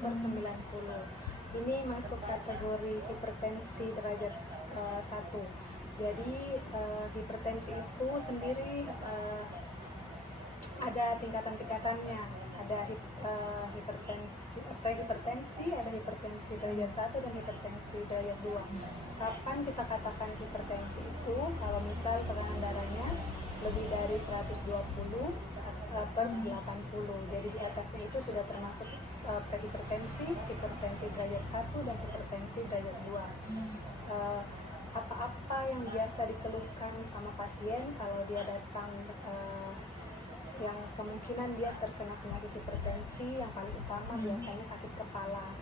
1/90. Ini masuk kategori hipertensi derajat 1. Jadi hipertensi itu sendiri ada tingkatan-tingkatannya. Ada hipertensi, prehipertensi, ada hipertensi derajat 1 dan hipertensi derajat 2. Kapan kita katakan hipertensi itu? Kalau misal tekanan darahnya lebih dari 120/80. Jadi di atasnya itu sudah termasuk prehipertensi, hipertensi derajat 1 dan hipertensi derajat 2. Apa-apa yang biasa dikeluhkan sama pasien kalau dia datang, yang kemungkinan dia terkena penyakit hipertensi, yang paling utama biasanya sakit kepala,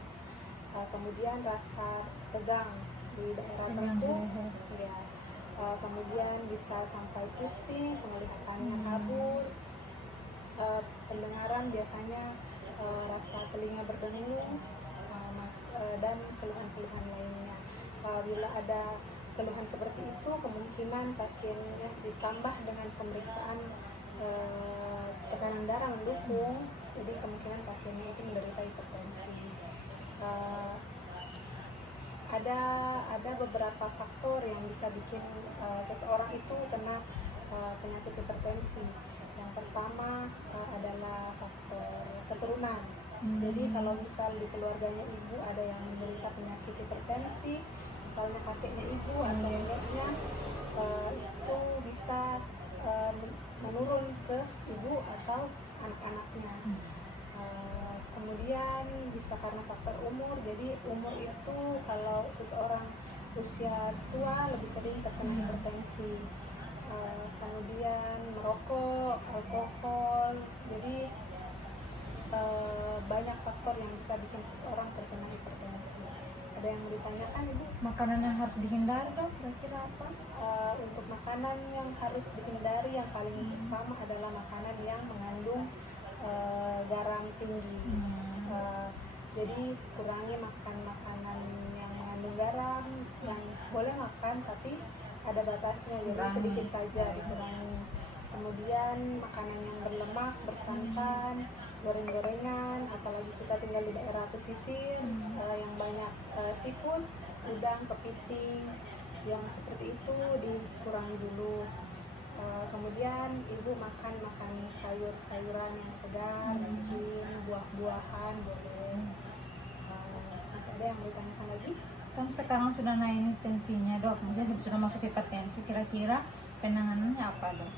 kemudian rasa tegang di daerah tertentu, ya, kemudian bisa sampai pusing, penglihatannya kabur, pendengaran biasanya rasa telinga berdengung, dan keluhan-keluhan lainnya. Bila ada keluhan seperti itu, kemungkinan pasiennya ditambah dengan pemeriksaan tekanan darah mendukung, jadi kemungkinan pasiennya itu menderita hipertensi. Ada beberapa faktor yang bisa bikin seseorang itu kena penyakit hipertensi. Yang pertama adalah faktor keturunan. Jadi kalau misal di keluarganya ibu ada yang menderita penyakit hipertensi, misalnya kakeknya ibu atau neneknya, itu bisa menurun ke ibu atau anak-anaknya. Kemudian bisa karena faktor umur. Jadi umur itu kalau seseorang usia tua lebih sering terkena hipertensi. Kemudian merokok, alkohol. Jadi banyak faktor yang bisa bikin seseorang terkena hipertensi. Ada yang ditanyakan, Ibu? Makanan yang harus dihindari dong, kira-kira apa? Untuk makanan yang harus dihindari yang paling utama adalah makanan yang mengandung garam tinggi. Jadi kurangi makan makanan yang mengandung garam, yang boleh makan tapi ada batasnya, jadi sedikit saja dikurangi. Kemudian makanan yang berlemak, bersantan, goreng-gorengan, apalagi kita tinggal di daerah pesisir yang banyak seafood, udang, kepiting, yang seperti itu dikurangi dulu. Kemudian ibu makan sayur-sayuran yang segar, mungkin buah-buahan boleh. Masih ada yang mau ditanyakan lagi? Kan sekarang sudah naik tensinya dok, maksudnya sudah masuk hipertensi, kira-kira penanganannya apa dok?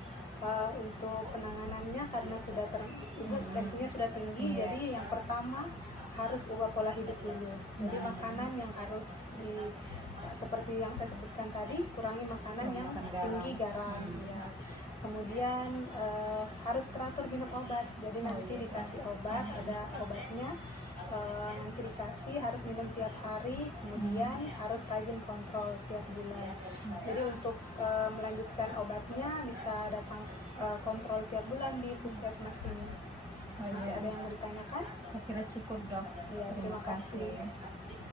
Untuk penanganannya karena ibu tensinya sudah tinggi, jadi yang pertama harus ubah pola hidup dulu. Jadi makanan yang harus seperti yang saya sebutkan tadi, kurangi makanan yang tinggi garam. Ya. Kemudian harus teratur minum obat. Jadi nanti dikasih obat, ada obatnya. Nanti dikasih harus minum tiap hari, kemudian harus rajin kontrol tiap bulan. Jadi untuk melanjutkan obatnya bisa datang kontrol tiap bulan di puskesmas ini. Masih ada yang mau ditanyakan? Saya kira cukup dok. Ya, terima kasih.